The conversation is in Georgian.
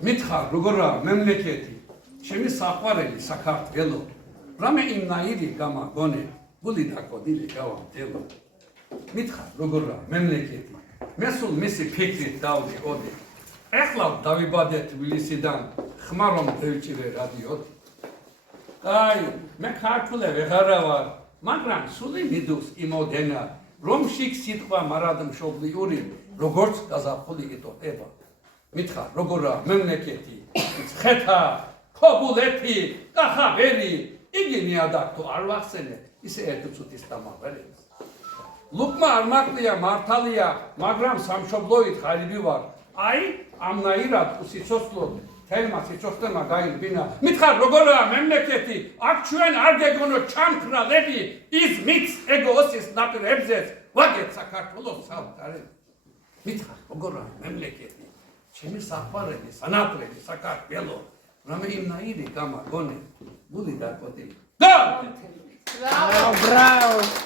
მითხარ როგორა მემლეკეთი ჩემი საყვარელი საქართველო რამე იმნაირი გამაგონე გული დაკოდილი გავამთელო მითხარ როგორა მემლეკეთი მე სულ მისი ფიქრით დავდიოდი ეხლა დავიბადე თბილისიდან ხმარომ დევჭირე რადიოთი აი მე ქართული ვეღარა ვარ მაგრამ სული მიდუს იმოდენა რომ შიქ სიტყვა მარადმშობლიური როგორც გაზაფხული იტოტება მითხარ როგორა მემლეკეთი ცხეთა ქობულეთი კახაბელი იგი ნიადაგთო არ ვახსენე ისე ერთ წუთის დამაყენებს ლუკმა არ მაკლია მართალია მაგრამ სამშობლოით ხარიბი ვარ აი ამნაირად უსიცოცხლო თელმა სიცოცხლემა გაირბინა მითხარ როგორა მემლეკეთი აქ ჩვენ არ გეგონო ჩამქრალები ის მიც ეგოსის ნაპირებზეც ვაგეთ საქართველოს სალტარებს მითხარ როგორა მემლეკეთი ჩემი საყვარელი სანატრელი საქართველო რამე იმნაირი გამაგონე გული დაკოდილი Bravo!